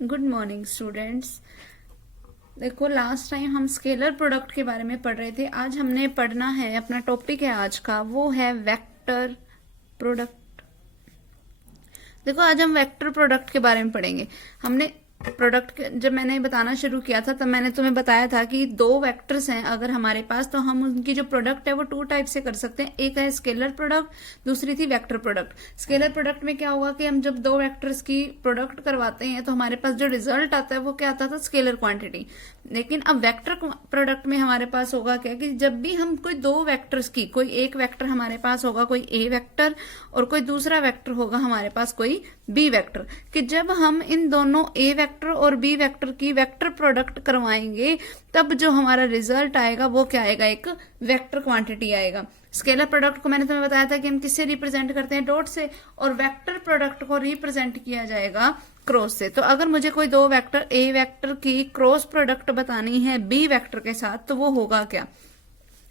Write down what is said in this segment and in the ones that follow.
Good morning students. देखो, last time हम scalar product के बारे में पढ़ रहे थे। आज हमने पढ़ना है, अपना टॉपिक है आज का, वो है वेक्टर प्रोडक्ट। देखो, आज हम वेक्टर प्रोडक्ट के बारे में पढ़ेंगे। हमने प्रोडक्ट जब मैंने बताना शुरू किया था तब मैंने तुम्हें बताया था कि दो वेक्टर्स हैं अगर हमारे पास, तो हम उनकी जो प्रोडक्ट है वो टू टाइप से कर सकते हैं। एक है स्केलर प्रोडक्ट, दूसरी थी वेक्टर प्रोडक्ट। स्केलर प्रोडक्ट में क्या हुआ कि हम जब दो वेक्टर्स की प्रोडक्ट करवाते हैं तो हमारे पास जो रिजल्ट आता है वो क्या आता था, स्केलर क्वांटिटी। लेकिन अब वेक्टर प्रोडक्ट में हमारे पास होगा क्या कि जब भी हम कोई दो वेक्टर्स की, कोई एक वेक्टर हमारे पास होगा, कोई ए वेक्टर, और कोई दूसरा वेक्टर होगा हमारे पास कोई बी वेक्टर, कि जब हम इन दोनों ए वेक्टर और बी वेक्टर की वेक्टर प्रोडक्ट करवाएंगे तब जो हमारा रिजल्ट आएगा वो क्या आएगा, एक वेक्टर क्वांटिटी आएगा। स्केलर प्रोडक्ट को मैंने तुम्हें बताया था कि हम किससे रिप्रेजेंट करते हैं, डॉट से, और वेक्टर प्रोडक्ट को रिप्रेजेंट किया जाएगा क्रॉस से। तो अगर मुझे कोई दो वेक्टर ए वेक्टर की क्रॉस प्रोडक्ट बतानी है बी वेक्टर के साथ, तो वो होगा क्या,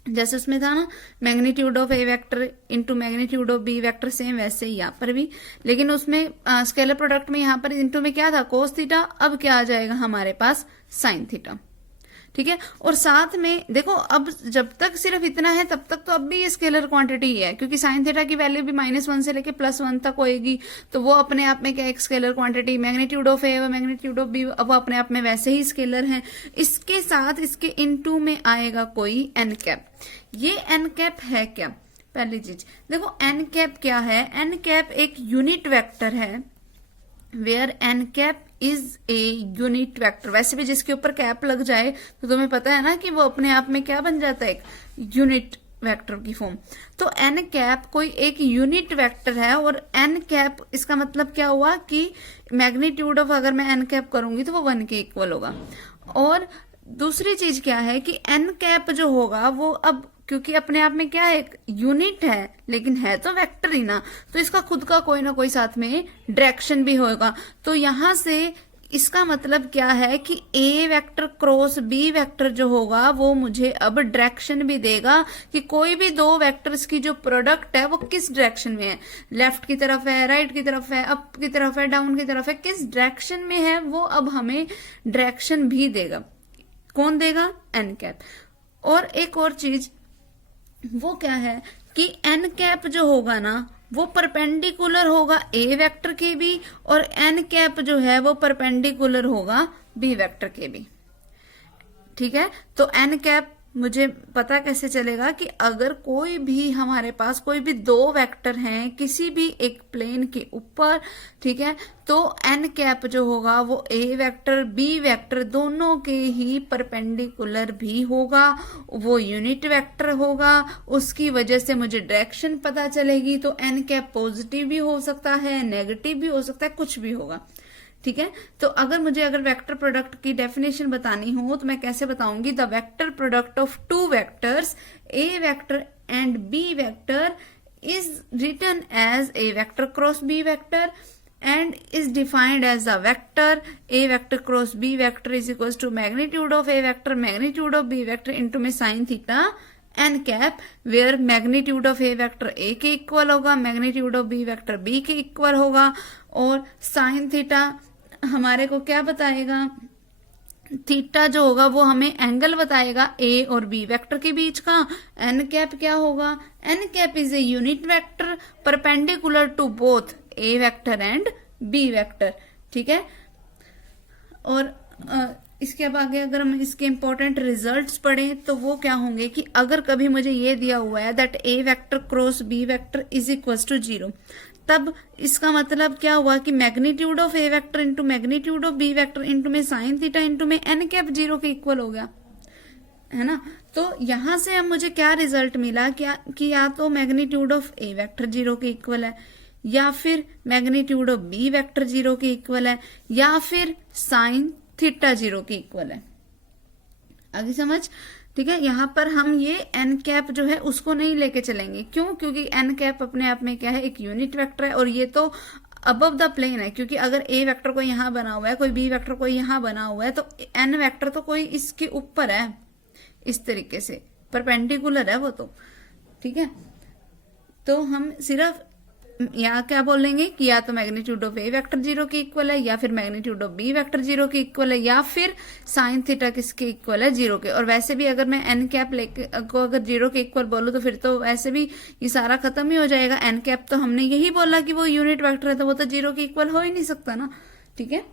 जैसे उसमें था ना magnitude of A vector into magnitude of B vector, same वैसे ही यहाँ पर भी। लेकिन उसमें स्केलर प्रोडक्ट में यहाँ पर इंटू में क्या था, कोस थीटा, अब क्या आ जाएगा हमारे पास, साइन थीटा। ठीक है। और साथ में देखो, अब जब तक सिर्फ इतना है तब तक तो अब भी ये स्केलर क्वांटिटी ही है, क्योंकि साइन थीटा की वैल्यू भी -1 से लेके +1 तक होएगी, तो वो अपने आप में क्या एक स्केलर क्वांटिटी। मैग्नीट्यूड ऑफ ए व मैग्नीट्यूड ऑफ बी अब अपने आप में वैसे ही स्केलर हैं। इसके साथ इसके इनटू में आएगा कोई एन कैप। ये एन कैप है क्या, पहली चीज देखो, एन कैप क्या है। एन कैप एक यूनिट वेक्टर है, where N cap is a unit vector. वैसे भी जिसके ऊपर कैप लग जाए तो तुम्हें पता है ना कि वो अपने आप में क्या बन जाता है, एक यूनिट वेक्टर की फॉर्म। तो एन कैप कोई एक यूनिट वेक्टर है, और एन कैप इसका मतलब क्या हुआ कि मैग्नीट्यूड ऑफ, अगर मैं एन कैप करूंगी तो वो 1 के इक्वल होगा। और दूसरी चीज क्या है कि एन कैप जो होगा वो अब, क्योंकि अपने आप में क्या है, एक यूनिट है लेकिन है तो वेक्टर ही ना, तो इसका खुद का कोई ना कोई साथ में डायरेक्शन भी होगा। तो यहां से इसका मतलब क्या है कि A vector cross B vector जो होगा वो मुझे अब डायरेक्शन भी देगा कि कोई भी दो वेक्टर्स की जो प्रोडक्ट है वो किस डायरेक्शन में है, लेफ्ट की तरफ है, राइट की तरफ है, अप की तरफ है, डाउन की तरफ है, किस डायरेक्शन में है, वो अब हमें डायरेक्शन भी देगा। कौन देगा, एन कैप। और एक और चीज वो क्या है कि एन कैप जो होगा ना वो परपेंडिकुलर होगा ए वेक्टर के भी, और एन कैप जो है वो परपेंडिकुलर होगा बी वेक्टर के भी। ठीक है। तो एन कैप मुझे पता कैसे चलेगा कि अगर कोई भी हमारे पास कोई भी दो वेक्टर हैं किसी भी एक प्लेन के ऊपर, ठीक है, तो एन कैप जो होगा वो ए वेक्टर बी वेक्टर दोनों के ही परपेंडिकुलर भी होगा, वो यूनिट वेक्टर होगा। उसकी वजह से मुझे डायरेक्शन पता चलेगी। तो एन कैप पॉजिटिव भी हो सकता है, नेगेटिव भी हो सकता है, कुछ भी होगा। ठीक है। तो अगर वेक्टर प्रोडक्ट की डेफिनेशन बतानी हो तो मैं कैसे बताऊंगी, the vector product of two vectors A vector and B vector is written as A vector cross B vector and is defined as a vector a vector cross b vector is equals to magnitude of a vector magnitude of b vector into में sin theta n cap, where magnitude of a vector a के equal होगा, magnitude of b vector b के equal होगा, और sin theta हमारे को क्या बताएगा, थीटा जो होगा वो हमें एंगल बताएगा ए और बी वेक्टर के बीच का। एन कैप क्या होगा, N cap is a unit vector perpendicular to both A vector and B vector. ठीक है। और इसके अब आगे अगर हम इसके इंपॉर्टेंट रिजल्ट्स पढ़ें तो वो क्या होंगे कि अगर कभी मुझे ये दिया हुआ है that A vector cross B vector is equal to 0, तब इसका मतलब क्या हुआ कि magnitude of A vector into magnitude of B vector into में साइन थीटा इंटू में एन कैप 0 के इक्वल हो गया, है ना। तो यहां से अब मुझे क्या रिजल्ट मिला, क्या कि या तो मैग्नीट्यूड ऑफ ए वेक्टर 0 के इक्वल है, या फिर मैग्नीट्यूड ऑफ बी वेक्टर 0 के इक्वल है, या फिर साइन थीटा 0 के इक्वल है। आगे समझ। ठीक है। यहाँ पर हम ये एन कैप जो है उसको नहीं लेके चलेंगे। क्यों, क्योंकि एन कैप अपने आप में क्या है, एक यूनिट वेक्टर है, और ये तो अबव द प्लेन है, क्योंकि अगर ए वेक्टर को यहाँ बना हुआ है, कोई बी वेक्टर को यहाँ बना हुआ है, तो एन वेक्टर तो कोई इसके ऊपर है, इस तरीके से परपेंडिकुलर है वो तो। ठीक है। तो हम सिर्फ या क्या बोलेंगे कि या तो magnitude of A vector zero के इक्वल है, या फिर magnitude of B vector zero के इक्वल है, या फिर साइन थीटा किसके इक्वल है, जीरो के। और वैसे भी अगर मैं एन कैप लेके को अगर जीरो के इक्वल बोलूं तो फिर तो वैसे भी ये सारा खत्म ही हो जाएगा। एन कैप तो हमने यही बोला कि वो यूनिट वेक्टर है, तो वो तो जीरो के इक्वल हो ही नहीं सकता ना। ठीक है,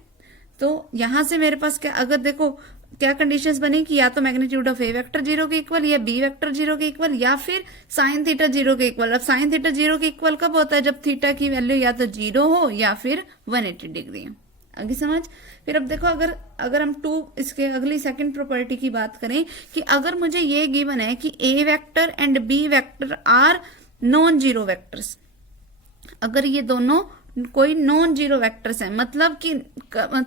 तो यहां से मेरे पास क्या, अगर देखो क्या कंडीशंस बनी कि या तो magnitude of A vector zero के इक्वल, या बी वेक्टर जीरो के इक्वल, या फिर साइन थीटा जीरो के इक्वल। अब साइन थीटा जीरो के इक्वल कब होता है, जब थीटा की वैल्यू या तो जीरो हो या फिर 180 डिग्री हो। आगे समझ। फिर अब देखो, अगर हम इसके अगली सेकंड प्रॉपर्टी की बात करें कि अगर मुझे ये गिवन है कि A vector and B vector are non zero vectors, अगर ये दोनों कोई नॉन जीरो वेक्टर्स है, मतलब कि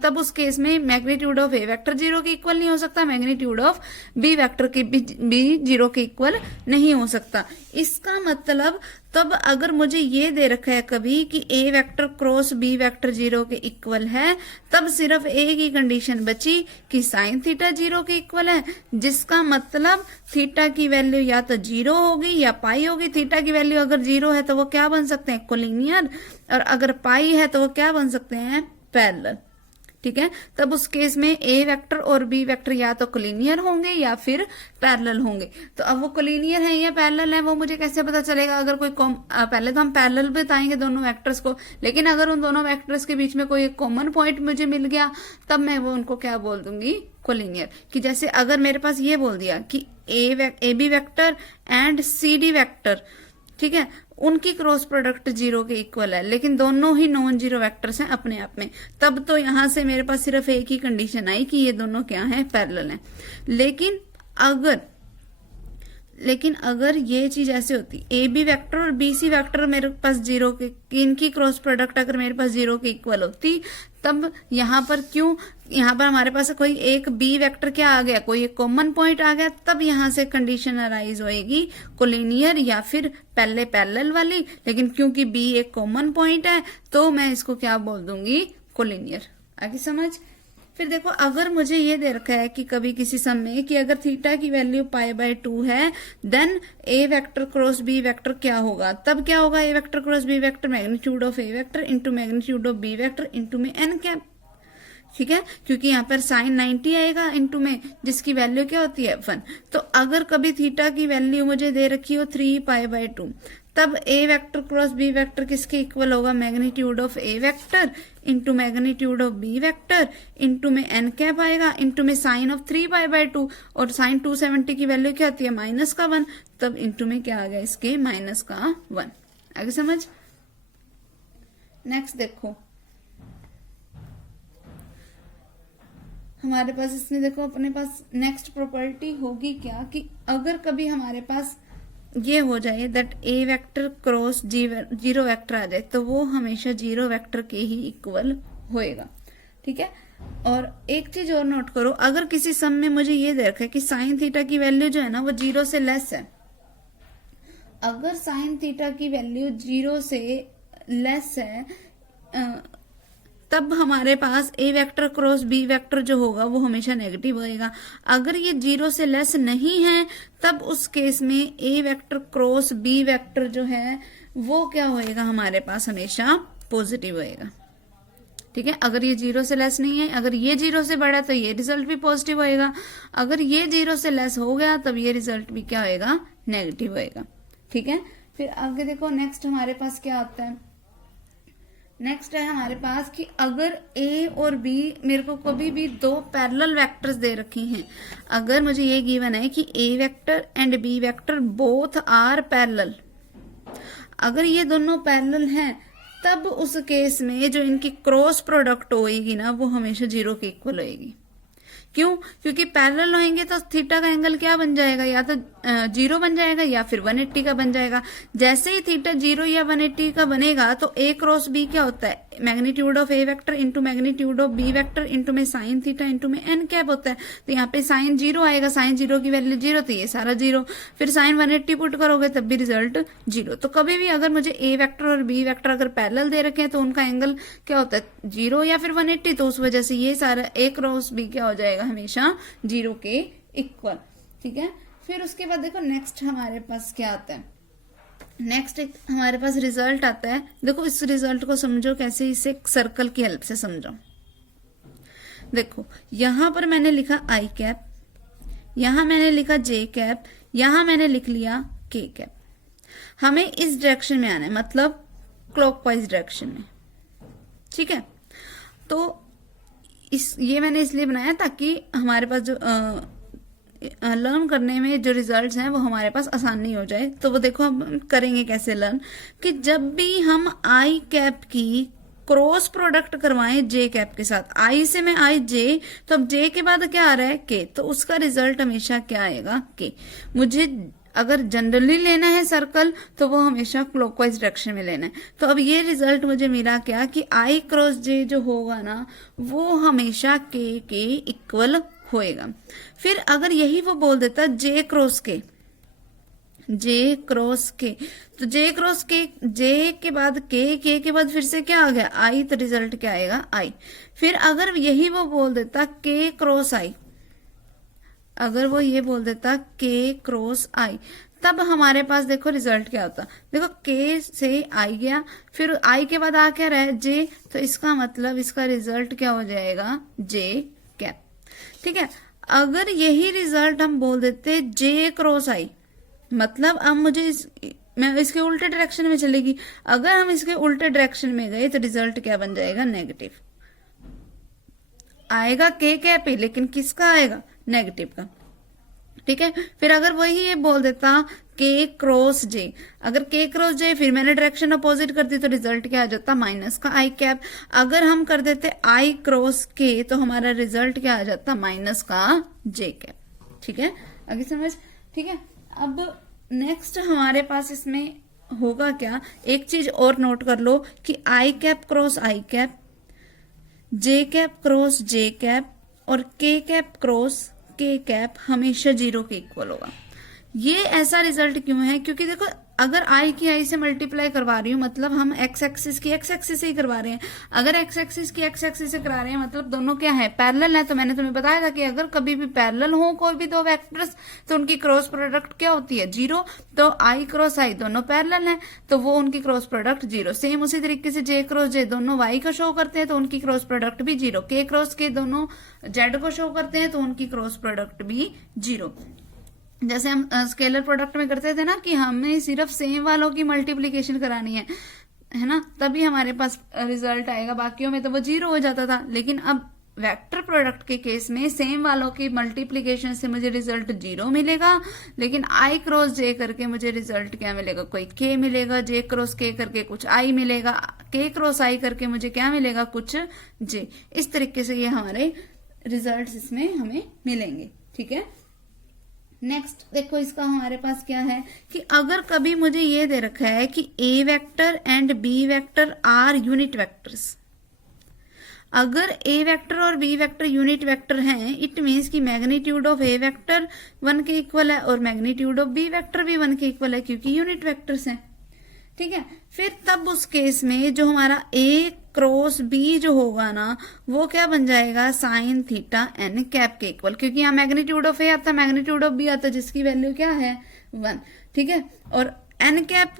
तब उस केस में magnitude of A vector zero के इक्वल नहीं हो सकता, मैग्नीट्यूड ऑफ बी वेक्टर के बी जीरो के इक्वल नहीं हो सकता। इसका मतलब तब अगर मुझे ये दे रखा है कभी कि A vector cross B vector zero के इक्वल है, तब सिर्फ एक ही कंडीशन बची कि साइन थीटा जीरो के इक्वल है, जिसका मतलब थीटा की वैल्यू या तो जीरो होगी या पाई होगी। थीटा की वैल्यू अगर जीरो है तो वो क्या बन सकते हैं, कोलिनियर, और अगर पाई है तो वो क्या बन सकते हैं, पैरेलल। ठीक है, तब उस केस में ए वेक्टर और बी वेक्टर या तो कोलिनियर होंगे या फिर पैरेलल होंगे। तो अब वो कोलिनियर है या पैरेलल है वो मुझे कैसे पता चलेगा, अगर कोई पहले तो हम पैरेलल बताएंगे दोनों वेक्टर्स को, लेकिन अगर उन दोनों वेक्टर्स के बीच में कोई एक कॉमन पॉइंट मुझे मिल गया तब मैं वो उनको क्या बोल दूंगी, कोलिनियर। कि जैसे अगर मेरे पास ये बोल दिया कि A B vector and C D vector, ठीक है, उनकी क्रॉस प्रोडक्ट जीरो के इक्वल है, लेकिन दोनों ही नॉन जीरो वेक्टर्स हैं अपने आप में, तब तो यहां से मेरे पास सिर्फ एक ही कंडीशन आई कि ये दोनों क्या हैं, पैरेलल हैं। लेकिन अगर ये चीज ऐसे होती, ए बी वेक्टर और बी सी वेक्टर मेरे पास जीरो के, इनकी क्रॉस प्रोडक्ट अगर मेरे पास जीरो के इक्वल होती, तब यहाँ पर हमारे पास कोई एक बी वेक्टर क्या आ गया, कोई एक कॉमन पॉइंट आ गया, तब यहाँ से कंडीशन अराइज होएगी कोलिनियर या फिर पहले पैरेलल वाली। लेकिन क्योंकि बी एक कॉमन पॉइंट है तो मैं इसको क्या बोल दूंगी, कोलिनियर। आगे समझ। फिर देखो, अगर मुझे ये दे रखा है कि कभी किसी सम में कि अगर थीटा की वैल्यू π/2 है, then A vector cross B vector क्या होगा, तब क्या होगा, A vector cross B vector magnitude of A vector into magnitude of B vector into में एन कैप। ठीक है, क्योंकि यहाँ पर साइन 90 आएगा इंटू में, जिसकी वैल्यू क्या होती है 1। तो अगर कभी थीटा की वैल्यू मुझे दे रखी हो 3π/2, तब A vector cross B vector किसके इक्वल होगा, magnitude of A vector into magnitude of B vector into में एन कैप आएगा इंटू में साइन ऑफ 3π/2, और साइन 270 की वैल्यू क्या होती है, -1, तब इंटू में क्या आ गया इसके, -1। आगे समझ। नेक्स्ट देखो, हमारे पास इसमें देखो अपने पास नेक्स्ट प्रॉपर्टी होगी क्या कि अगर कभी हमारे पास ये हो जाए that A vector cross zero vector आ जाए, तो वो हमेशा जीरो वेक्टर के ही इक्वल होएगा। ठीक है, और एक चीज और नोट करो, अगर किसी सम में मुझे ये दे रखा है कि साइन थीटा की वैल्यू जो है ना वो जीरो से लेस है, अगर साइन थीटा की वैल्यू जीरो से लेस है तब हमारे पास ए वेक्टर क्रॉस बी वेक्टर जो होगा वो हमेशा नेगेटिव होएगा। अगर ये जीरो से लेस नहीं है तब उस केस में ए वेक्टर क्रॉस बी वेक्टर जो है वो क्या होएगा, हमारे पास हमेशा पॉजिटिव होएगा। ठीक है, अगर ये जीरो से लेस नहीं है, अगर ये जीरो से बड़ा तो ये रिजल्ट भी पॉजिटिव होएगा, अगर ये जीरो से लेस हो गया तब ये रिजल्ट भी क्या होएगा, नेगेटिव होएगा। ठीक है, फिर आगे देखो नेक्स्ट हमारे पास क्या आता है, नेक्स्ट है हमारे पास कि अगर ए और बी मेरे को कभी भी दो पैरेलल वेक्टर्स दे रखी हैं, अगर मुझे ये गिवन है कि A vector and B vector both are parallel, अगर ये दोनों पैरेलल हैं तब उस केस में जो इनकी क्रॉस प्रोडक्ट होएगी ना वो हमेशा जीरो के इक्वल होएगी। क्यों, क्योंकि पैरेलल होंगे तो थीटा का एंगल क्या बन जाएगा, या तो जीरो बन जाएगा या फिर 180 का बन जाएगा। जैसे ही थीटा जीरो या 180 का बनेगा तो ए क्रॉस बी क्या होता है, magnitude of A vector into magnitude of B vector into में साइन थीटा इंटू में एन कैप होता है। तो यहाँ पे साइन जीरो आएगा, साइन जीरो की वैल्यू जीरो, तो ये सारा जीरो, फिर साइन 180 पुट करोगे तब भी रिजल्ट जीरो। तो कभी भी अगर मुझे ए वेक्टर और बी वेक्टर अगर पैरेलल दे रखे हैं तो उनका एंगल क्या होता है, जीरो या फिर 180, तो उस वजह से ये सारा ए क्रॉस बी क्या हो जाएगा, हमेशा जीरो के इक्वल। ठीक है, फिर उसके बाद देखो नेक्स्ट हमारे पास क्या आता है, नेक्स्ट एक हमारे पास रिजल्ट आता है। देखो इस रिजल्ट को समझो कैसे, इसे एक सर्कल की हेल्प से समझो। देखो यहां पर मैंने लिखा आई कैप, यहां मैंने लिखा जे कैप, यहां मैंने लिख लिया के कैप। हमें इस डायरेक्शन में आना है, मतलब क्लॉकवाइज डायरेक्शन में। ठीक है, तो ये मैंने इसलिए बनाया ताकि हमारे पास जो लर्न करने में जो रिजल्ट्स हैं वो हमारे पास आसानी हो जाए। तो वो देखो हम करेंगे कैसे लर्न, कि जब भी हम आई कैप की क्रॉस प्रोडक्ट करवाएं जे कैप के साथ, आई से मैं आई जे, तो अब जे के बाद क्या आ रहा है के, तो उसका रिजल्ट हमेशा क्या आएगा के। मुझे अगर जनरली लेना है सर्कल तो वो हमेशा क्लॉकवाइज डायरेक्शन में लेना है। तो अब ये रिजल्ट मुझे मिला क्या, कि आई क्रॉस जे जो होगा ना वो हमेशा के इक्वल होएगा। फिर अगर यही वो बोल देता जे क्रॉस के, जे क्रॉस के, तो जे क्रॉस के, जे के बाद के बाद फिर से क्या आ गया आई, तो रिजल्ट क्या आएगा आई। फिर अगर यही वो बोल देता के क्रॉस आई, अगर वो ये बोल देता के क्रॉस आई, तब हमारे पास देखो रिजल्ट क्या होता। देखो के से आई गया, फिर आई के बाद आ क्या रहा है जे, तो इसका मतलब इसका रिजल्ट क्या हो जाएगा जे कैप। ठीक है, अगर यही रिजल्ट हम बोल देते जे क्रॉस आई, मतलब अब मुझे मैं इसके उल्टे डायरेक्शन में चलेगी। अगर हम इसके उल्टे डायरेक्शन में गए तो रिजल्ट क्या बन जाएगा नेगेटिव आएगा। के कैप ही, लेकिन किसका आएगा नेगेटिव का। ठीक है, फिर अगर वही ये बोल देता के क्रॉस जे, अगर के क्रॉस जे फिर मैंने डायरेक्शन अपोजिट कर दी तो रिजल्ट क्या आ जाता माइनस का आई कैप। अगर हम कर देते आई क्रॉस के तो हमारा रिजल्ट क्या आ जाता माइनस का जे कैप। ठीक है, आगे समझ। ठीक है, अब नेक्स्ट हमारे पास इसमें होगा क्या, एक चीज और नोट कर लो कि आई कैप क्रॉस आई कैप, जे कैप क्रॉस जे कैप और के कैप क्रॉस के कैप हमेशा 0 के इक्वल होगा। ये ऐसा रिजल्ट क्यों है, क्योंकि देखो अगर आई की आई से मल्टीप्लाई करवा रही हूँ मतलब हम एक्स एक्सिस की एक्स एक्सिस से ही करवा रहे हैं। अगर एक्स एक्सिस की एक्स एक्सिस से करा रहे हैं मतलब दोनों क्या है पैरेलल है। तो मैंने तुम्हें बताया था कि अगर कभी भी पैरेलल हो कोई भी दो वेक्टर्स तो उनकी क्रॉस प्रोडक्ट क्या होती है 0। तो आई क्रॉस आई दोनों पैरेलल है तो वो उनकी क्रॉस प्रोडक्ट 0। सेम उसी तरीके से जे क्रॉस जे दोनों वाई को शो करते हैं तो उनकी क्रॉस प्रोडक्ट भी 0। के क्रॉस के दोनों जेड को शो करते हैं तो उनकी क्रॉस प्रोडक्ट भी 0। जैसे हम स्केलर प्रोडक्ट में करते थे ना कि हमें सिर्फ सेम वालों की मल्टीप्लीकेशन करानी है ना, तभी हमारे पास रिजल्ट आएगा, बाकियों में तो वो 0 हो जाता था। लेकिन अब वेक्टर प्रोडक्ट के केस में सेम वालों की मल्टीप्लीकेशन से मुझे रिजल्ट 0 मिलेगा, लेकिन आई क्रॉस जे करके मुझे रिजल्ट क्या मिलेगा कोई के मिलेगा, जे क्रॉस के करके कुछ आई मिलेगा, के क्रॉस आई करके मुझे क्या मिलेगा कुछ जे। इस तरीके से ये हमारे रिजल्ट इसमें हमें मिलेंगे। ठीक है, नेक्स्ट देखो इसका हमारे पास क्या है कि अगर कभी मुझे ये दे रखा है कि A vector and B vector are unit vectors, अगर ए वेक्टर और बी वेक्टर यूनिट वेक्टर हैं इट मीन्स कि मैग्नीट्यूड ऑफ ए वेक्टर 1 के इक्वल है और मैग्नीट्यूड ऑफ बी वेक्टर भी 1 के इक्वल है क्योंकि यूनिट वेक्टर्स हैं। ठीक है, फिर तब उस केस में जो हमारा ए क्रॉस बी जो होगा ना वो क्या बन जाएगा साइन थीटा एन कैप के इक्वल, क्योंकि यहाँ मैग्नीट्यूड ऑफ ए आता है मैग्नीट्यूड ऑफ बी आता है जिसकी वैल्यू क्या है 1। ठीक है, और एन कैप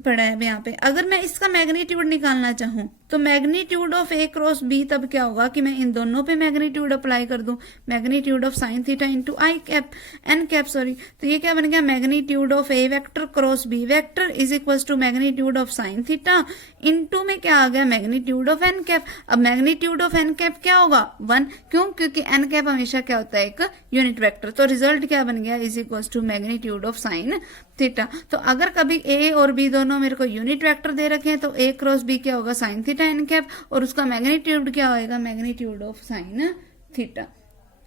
पड़ा है यहाँ पे। अगर मैं इसका मैग्नीट्यूड निकालना चाहूं तो magnitude of A cross B तब क्या होगा कि मैं इन दोनों पे मैग्नीट्यूड अप्लाई कर दूं, magnitude of sine theta into I cap N cap sorry. तो ये क्या बन गया magnitude of A vector cross B vector is equal to magnitude of sine theta into में क्या आ गया मैग्नीट्यूड ऑफ एन कैप। अब मैग्नीट्यूड ऑफ एन कैप क्या होगा 1, क्यों क्योंकि एन कैप हमेशा क्या होता है एक यूनिट वेक्टर। तो रिजल्ट क्या बन गया is equal to magnitude of sine theta. तो अगर कभी ए और बी दोनों मेरे को यूनिट वेक्टर दे रखे हैं तो ए क्रॉस बी क्या होगा साइन थीटा एन कैप और उसका मैग्नीट्यूड क्या होएगा मैग्नीट्यूड ऑफ साइन थीटा।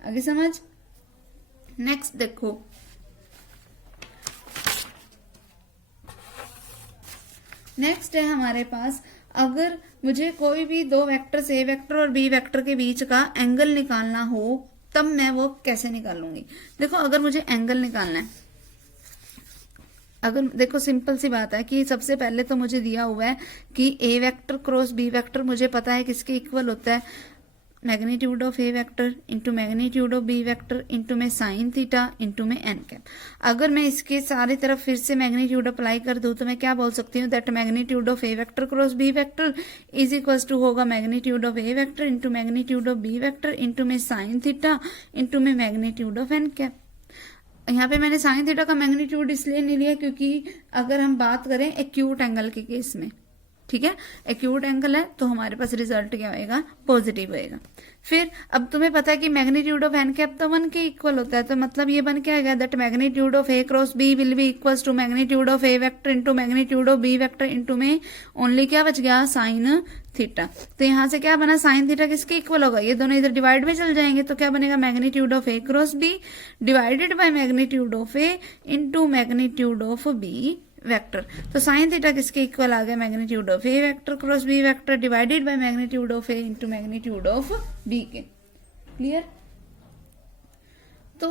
आगे समझ। नेक्स्ट देखो नेक्स्ट है हमारे पास अगर मुझे कोई भी दो वेक्टर्स ए वेक्टर और बी वेक्टर के बीच का एंगल निकालना हो तब मैं वो कैसे निकालूंगी। देखो अगर मुझे एंगल निकालना है, अगर देखो सिंपल सी बात है कि सबसे पहले तो मुझे दिया हुआ है कि A vector cross B vector मुझे पता है किसके इक्वल होता है magnitude of A vector into magnitude of B vector into में साइन थीटा इंटू में एन कैप। अगर मैं इसके सारी तरफ फिर से मैग्नीट्यूड अप्लाई कर दूं तो मैं क्या बोल सकती हूँ, that magnitude of A vector cross B vector is equals to होगा magnitude of A vector into magnitude of B vector into में साइन थीटा इंटू में मैग्नीट्यूड ऑफ एन कैप। यहाँ पे मैंने साइन थीटा का मैग्नीट्यूड इसलिए नहीं लिया क्योंकि अगर हम बात करें एक्यूट एंगल के केस में, ठीक है, एक्यूट एंगल है तो हमारे पास रिजल्ट क्या होएगा, पॉजिटिव होएगा। फिर अब तुम्हें पता है कि मैग्नीट्यूड ऑफ एन कैप तो 1 के इक्वल होता है, तो मतलब ये बन क्या गया, that magnitude of A cross B will be equals to magnitude of A vector into magnitude of B vector into में ओनली क्या बच गया, साइन थीटा। तो यहाँ से क्या बना, साइन थीटा किसके इक्वल होगा, ये दोनों इधर डिवाइड में चल जाएंगे तो क्या बनेगा, magnitude of A cross B divided by magnitude of A into magnitude of B vector. तो साइन थीटा किसके इक्वल आ गया, magnitude of A vector cross B vector divided by magnitude of A into magnitude of B के। Clear. तो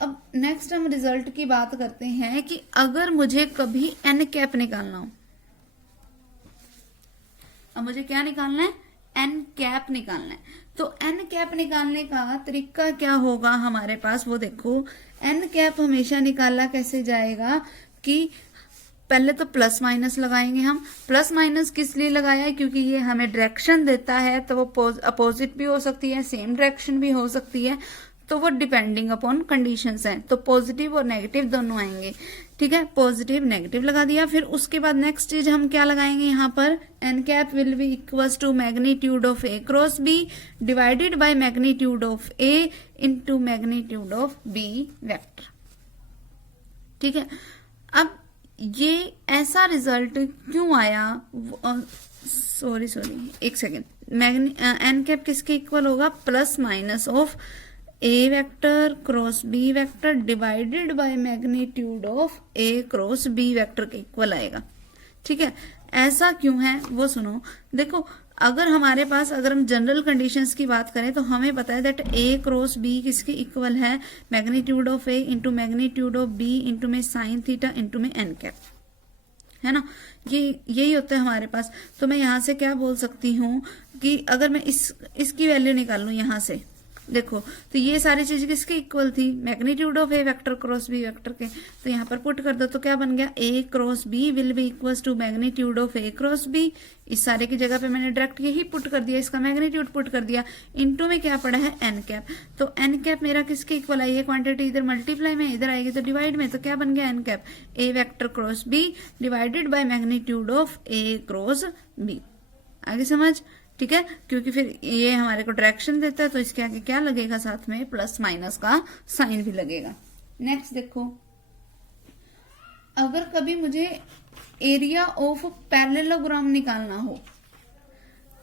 अब next हम result की बात करते हैं कि अगर मुझे कभी एन कैप निकालना हो, अब मुझे क्या निकालना है, एन कैप निकालना है। तो एन कैप निकालने का तरीका क्या होगा हमारे पास, वो देखो। एन कैप हमेशा निकाला कैसे जाएगा कि पहले तो प्लस माइनस लगाएंगे हम। प्लस माइनस किस लिए लगाया है, क्योंकि ये हमें डायरेक्शन देता है, तो वो अपोजिट भी हो सकती है, सेम डायरेक्शन भी हो सकती है, तो वो डिपेंडिंग अपॉन कंडीशंस हैं। तो पॉजिटिव और नेगेटिव दोनों आएंगे, ठीक है, पॉजिटिव नेगेटिव लगा दिया। फिर उसके बाद नेक्स्ट चीज हम क्या लगाएंगे यहाँ पर, N cap will be equals to magnitude of A cross B divided by magnitude of A into magnitude of B vector. ठीक है। अब ये ऐसा रिजल्ट क्यों आया, सॉरी एक सेकेंड, एन कैप किसके इक्वल होगा, plus minus of A vector cross B vector divided by magnitude of A cross B vector के इक्वल आएगा। ठीक है, ऐसा क्यों है वो सुनो। देखो, अगर हमारे पास, अगर हम जनरल कंडीशंस की बात करें तो हमें पता है दैट ए क्रॉस बी किसके इक्वल है, magnitude of A into magnitude of B into में साइन थीटा इंटू में एन कैप, है ना। ये यही होता है हमारे पास। तो मैं यहां से क्या बोल सकती हूँ कि अगर मैं इसकी वैल्यू निकाल लूं यहां से, देखो तो ये सारी चीज किसके इक्वल थी, magnitude of A vector cross B vector के। तो यहाँ पर पुट कर दो तो क्या बन गया, A cross B will be equals to magnitude of A cross B. इस सारे की जगह पे मैंने डायरेक्ट यही पुट कर दिया, इसका मैग्नीट्यूड पुट कर दिया, इनटू में क्या पड़ा है, एन कैप। तो एन कैप मेरा किसके इक्वल आई है, क्वांटिटी इधर मल्टीप्लाई में, इधर आएगी तो डिवाइड में, तो क्या बन गया N cap, A vector cross B divided by magnitude of A cross B. आगे समझ, ठीक है, क्योंकि फिर ये हमारे को डायरेक्शन देता है तो इसके आगे क्या लगेगा, साथ में प्लस माइनस का साइन भी लगेगा। नेक्स्ट देखो, अगर कभी मुझे एरिया ऑफ पैरेललोग्राम निकालना हो,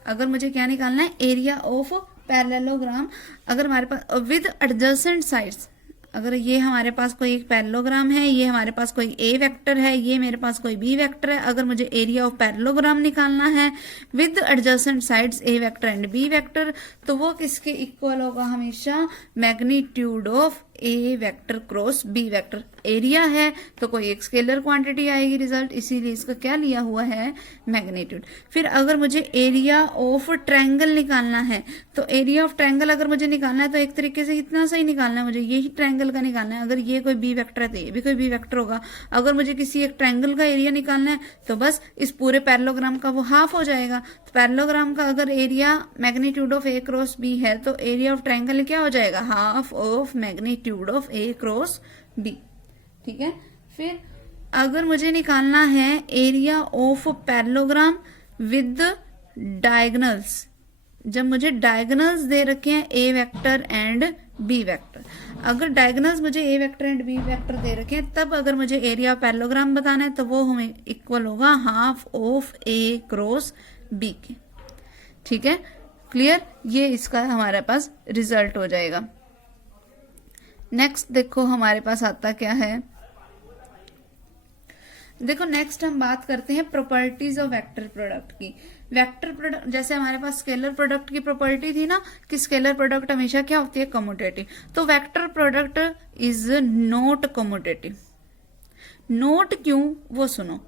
अगर मुझे क्या निकालना है, एरिया ऑफ पैरेललोग्राम, अगर हमारे पास विद एडजेसेंट साइड्स, अगर ये हमारे पास कोई एक पैरेललोग्राम है, ये हमारे पास कोई ए वेक्टर है, ये मेरे पास कोई बी वेक्टर है, अगर मुझे एरिया ऑफ पैरेललोग्राम निकालना है with adjacent sides A vector and B vector, तो वो किसके इक्वल होगा, हमेशा magnitude of A vector cross B vector. Area है तो कोई एक स्केलर क्वांटिटी आएगी रिजल्ट, इसीलिए इसका क्या लिया हुआ है, मैग्नीट्यूड। फिर अगर मुझे एरिया ऑफ ट्रायंगल निकालना है, तो एरिया ऑफ ट्रायंगल अगर मुझे निकालना है तो एक तरीके से इतना सही निकालना है, मुझे यही ट्रायंगल का निकालना है। अगर ये कोई बी वेक्टर है तो ये भी कोई बी वेक्टर होगा। अगर मुझे किसी एक ट्रायंगल का एरिया निकालना है तो बस इस पूरे पैरेललोग्राम का वो हाफ हो जाएगा। तो पैरेललोग्राम का अगर area magnitude of A cross B है तो एरिया ऑफ ट्रायंगल क्या हो जाएगा, half of magnitude of A cross B. ठीक है। फिर अगर मुझे निकालना है area of parallelogram with diagonals, जब मुझे डायगोनल्स दे रखे हैं A vector and B vector, अगर डायगोनल्स मुझे A vector and B vector दे रखे हैं, तब अगर मुझे एरिया ऑफ पैरेललोग्राम बताना है तो वो हमें इक्वल होगा half of A cross B के। ठीक है, क्लियर। ये इसका हमारे पास रिजल्ट हो जाएगा। नेक्स्ट देखो हमारे पास आता क्या है, देखो नेक्स्ट हम बात करते हैं प्रॉपर्टीज ऑफ वेक्टर प्रोडक्ट की। वेक्टर प्रोडक्ट, जैसे हमारे पास स्केलर प्रोडक्ट की प्रॉपर्टी थी ना कि स्केलर प्रोडक्ट हमेशा क्या होती है, कम्यूटेटिव। तो vector product is not commutative. Not क्यों, वो सुनो।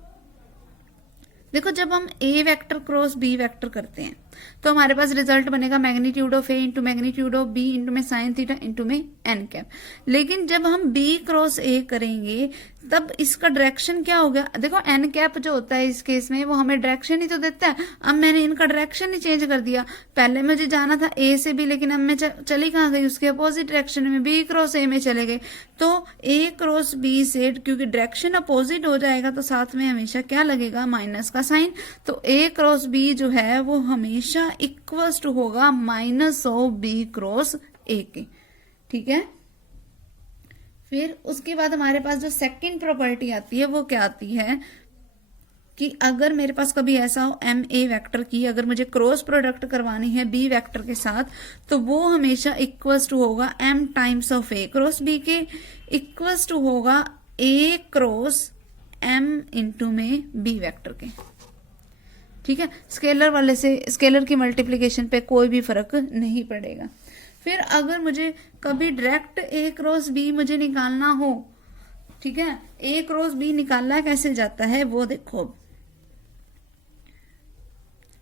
देखो, जब हम A vector cross B vector करते हैं तो हमारे पास रिजल्ट बनेगा magnitude of A into magnitude of B into में साइन थीटा इंटू में एन कैप। लेकिन जब हम बी क्रॉस ए करेंगे तब इसका डायरेक्शन क्या हो गया, देखो एन कैप जो होता है इस केस में वो हमें डायरेक्शन ही तो देता है। अब मैंने इनका डायरेक्शन ही चेंज कर दिया, पहले मुझे जाना था ए से बी, लेकिन अब मैं चली कहाँ गई, उसके अपोजिट डायरेक्शन में, बी क्रॉस ए में चले गए। तो ए क्रॉस बी से क्योंकि डायरेक्शन अपोजिट हो जाएगा तो साथ में हमेशा क्या लगेगा, माइनस का साइन। तो ए क्रॉस बी जो है वो हमेशा इक्वल्स टू होगा minus of B cross A के, ठीक है। फिर उसके बाद हमारे पास जो सेकंड प्रॉपर्टी आती है वो क्या आती है कि अगर मेरे पास कभी ऐसा हो एम ए वेक्टर की अगर मुझे क्रॉस प्रोडक्ट करवानी है बी वेक्टर के साथ, तो वो हमेशा इक्वल्स टू होगा M times of A cross B के, इक्वल्स टू होगा ए क्रॉस एम इंटू में बी वेक्टर के, ठीक है। स्केलर वाले से स्केलर की मल्टीप्लीकेशन पे कोई भी फर्क नहीं पड़ेगा। फिर अगर मुझे कभी डायरेक्ट ए क्रॉस बी मुझे निकालना हो, ठीक है, ए क्रॉस बी निकालना कैसे जाता है वो देखो।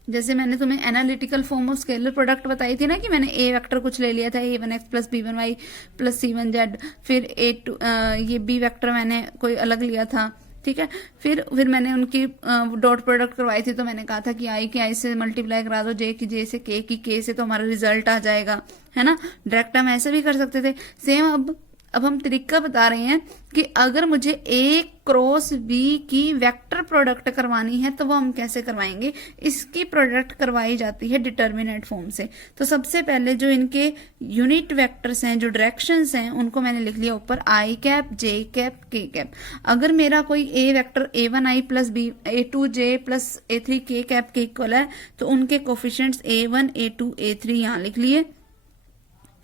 जैसे मैंने तुम्हें analytical form of scalar product बताई थी ना कि मैंने ए वेक्टर कुछ ले लिया था a1x plus b1y plus c1z, फिर ये b वेक्टर मैंने कोई अलग लिया था, ठीक है। फिर मैंने उनकी डॉट प्रोडक्ट करवाई थी, तो मैंने कहा था कि आई की आई से मल्टीप्लाई करा दो, जे की जे से, के की के से, तो हमारा रिजल्ट आ जाएगा, है ना। डायरेक्ट हम ऐसे भी कर सकते थे। सेम अब हम तरीका बता रहे हैं कि अगर मुझे ए क्रॉस बी की वेक्टर प्रोडक्ट करवानी है तो वो हम कैसे करवाएंगे। इसकी प्रोडक्ट करवाई जाती है डिटर्मिनेंट फॉर्म से। तो सबसे पहले जो इनके यूनिट वेक्टर्स हैं, जो डायरेक्शंस हैं, उनको मैंने लिख लिया ऊपर I cap, J cap, K cap. अगर मेरा कोई A vector a1i plus B a2j plus a3 K cap के इक्वल है तो उनके कोफिशिएंट्स a1 a2 a3 यहां लिख लिए।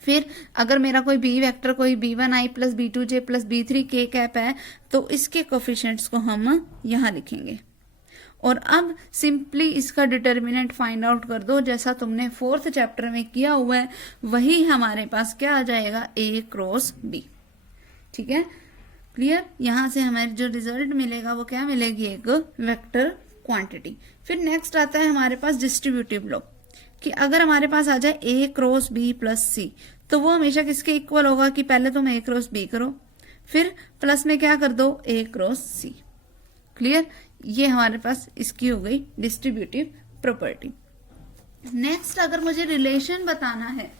फिर अगर मेरा कोई बी वेक्टर कोई b1i plus b2j plus b3 के कैप है तो इसके कोफिशिएंट्स को हम यहां लिखेंगे। और अब सिंपली इसका डिटर्मिनेंट फाइंड आउट कर दो, जैसा तुमने 4th चैप्टर में किया हुआ है वही हमारे पास क्या आ जाएगा, a क्रॉस b, ठीक है। क्लियर। यहां से हमारे जो रिजल्ट मिलेगा वो क्या मिलेगी, एक वेक्टर क्वांटिटी। फिर नेक्स्ट आता है हमारे पास डिस्ट्रीब्यूटिव लॉ कि अगर हमारे पास आ जाए ए क्रॉस बी प्लस सी तो वो हमेशा किसके इक्वल होगा कि पहले तुम ए क्रॉस बी करो, फिर प्लस में क्या कर दो, ए क्रॉस सी। क्लियर। ये हमारे पास इसकी हो गई डिस्ट्रीब्यूटिव प्रॉपर्टी। नेक्स्ट अगर मुझे रिलेशन बताना है,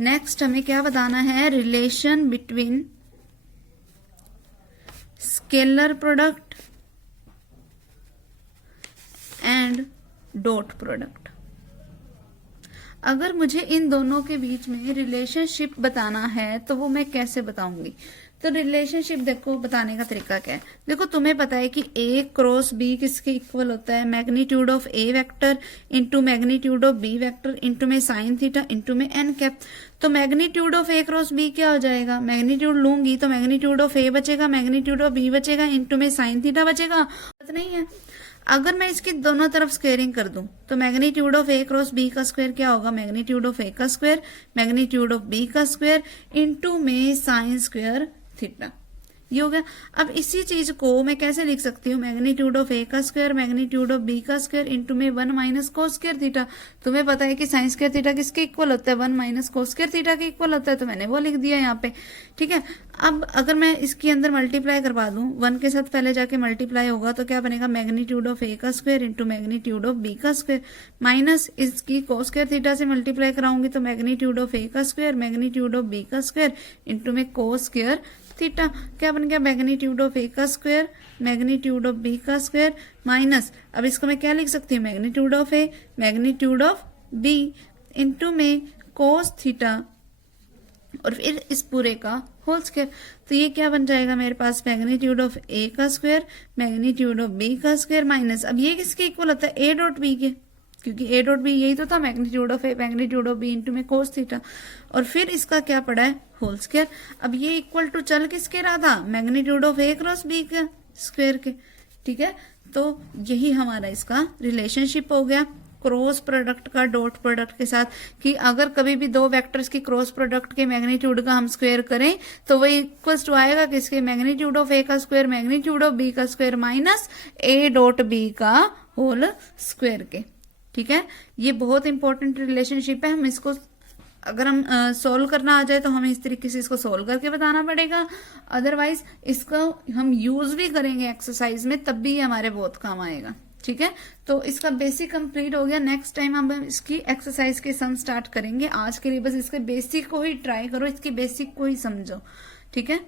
नेक्स्ट हमें क्या बताना है, relation between scalar product and dot product. अगर मुझे इन दोनों के बीच में रिलेशनशिप बताना है तो वो मैं कैसे बताऊंगी। तो रिलेशनशिप देखो बताने का तरीका क्या है, देखो तुम्हें पता है कि ए क्रॉस बी किसके इक्वल होता है, magnitude of A vector into magnitude of B vector into में साइन थीटा इंटू में एन कैप। तो magnitude of A cross B क्या हो जाएगा, मैग्नीट्यूड लूंगी तो मैग्नीट्यूड ऑफ ए बचेगा, मैग्नीट्यूड ऑफ बी बचेगा इंटू में साइन थीटा बचेगा, नहीं है। अगर मैं इसकी दोनों तरफ स्क्वेयरिंग कर दूं तो magnitude of A cross B का स्क्वायर क्या होगा, मैग्नीट्यूड ऑफ ए का स्क्वायर मैग्नीट्यूड ऑफ बी का स्क्वायर इंटू में साइन स्क्वायर थीटा, ये हो गया। अब इसी चीज को मैं कैसे लिख सकती हूँ, मैग्नीट्यूड ऑफ ए का स्क्वायर मैग्नीट्यूड ऑफ बी का स्क्वायर इंटू में 1 माइनस कोस स्क्वायर थीटा। तुम्हें पता है कि साइन स्क्वायर थीटा किसके इक्वल होता है, 1 माइनस कोस स्क्वायर थीटा के इक्वल होता है, तो मैंने वो लिख दिया यहाँ पे, ठीक है। अब अगर मैं इसके अंदर मल्टीप्लाई करवा दूं, 1 के साथ पहले जाके मल्टीप्लाई होगा तो क्या बनेगा, मैग्नीट्यूड ऑफ ए का square into magnitude of B का स्क्वायर माइनस इसकी कोस स्क्वायर थीटा से मल्टीप्लाई कराऊंगी तो मैग्नीट्यूड ऑफ ए का स्क्वायर मैग्नीट्यूड ऑफ बी का स्क्वायर इंटू में कोस स्क्वायर थीटा। क्या बन गया, मैग्नीट्यूड ऑफ ए का स्क्वायर मैग्नीट्यूड ऑफ बी का स्क्वायर माइनस, अब इसको मैं क्या लिख सकती हूँ, magnitude of A magnitude of B into में कोस थीटा और फिर इस पूरे का होल स्क्वायर। तो ये क्या बन जाएगा मेरे पास, मैग्नीट्यूड ऑफ ए का स्क्वायर मैग्नीट्यूड ऑफ बी का स्क्वायर माइनस, अब ये किसके इक्वल होता है, ए डॉट बी के, क्योंकि ए डॉट बी यही तो था, magnitude of A magnitude of B into में कोस थीटा और फिर इसका क्या पड़ा है, होल स्क्वायर। अब ये इक्वल टू चल किसके रहा था, magnitude of A cross B का स्क्वायर के, ठीक है। तो यही हमारा इसका रिलेशनशिप हो गया क्रॉस प्रोडक्ट का डॉट प्रोडक्ट के साथ, कि अगर कभी भी दो वेक्टर्स की क्रॉस प्रोडक्ट के मैग्नीट्यूड का हम स्क्वायर करें तो वही इक्वल्स टू आएगा किसके, मैग्नीट्यूड ऑफ ए का स्क्वायर मैग्नीट्यूड ऑफ बी का square minus A dot B का होल स्क्वायर के, ठीक है, ये बहुत इंपॉर्टेंट रिलेशनशिप है। हम इसको अगर हम सोल्व करना आ जाए तो हमें इस तरीके से इसको सोल्व करके बताना पड़ेगा, अदरवाइज इसको हम यूज भी करेंगे एक्सरसाइज में तब भी ये हमारे बहुत काम आएगा। ठीक है, तो इसका बेसिक कंप्लीट हो गया। नेक्स्ट टाइम हम इसकी एक्सरसाइज के सम स्टार्ट करेंगे। आज के लिए बस इसके बेसिक को ही ट्राई करो, इसकी बेसिक को ही समझो। ठीक है।